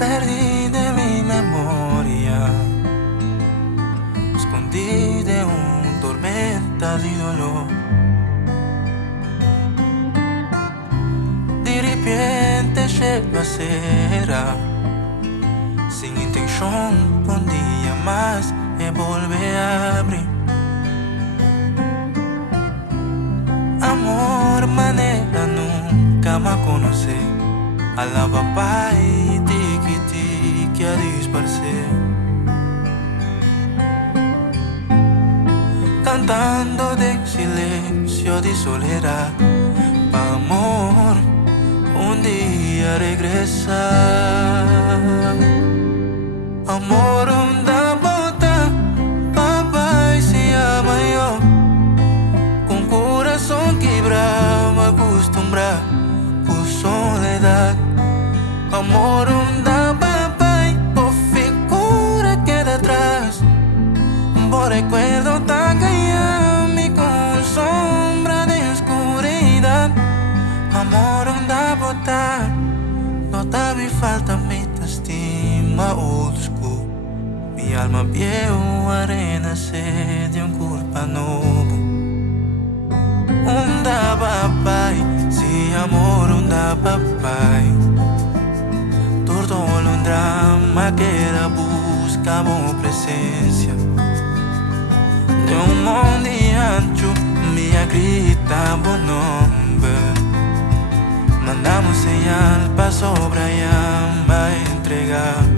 Perdí de mi memoria, escondí de un tormenta de dolor. De repente chegou a será, sin intención, un día más e volver a abrir. Amor, manera nunca me conocí. A la papá y tiki a disparcer. Cantando de silencio, de soledad, pa' amor un día regresar. Amor, onda bota, papá y se llama yo. Con corazón quebrado, me acostumbra por soledad. Amor, onda papai, por figura queda atrás. Por recuerdo tan callado, con sombra de oscuridad. Amor, onda botar, no te me falta mi estima old school. Mi alma viejo, arena, sede, un culpa novo. Onda papai, si amor, onda papai. Todo un drama que era buscamos presencia de un mundo ancho, me grita buen nombre. Mandamos señal pa' sobre llama entregar.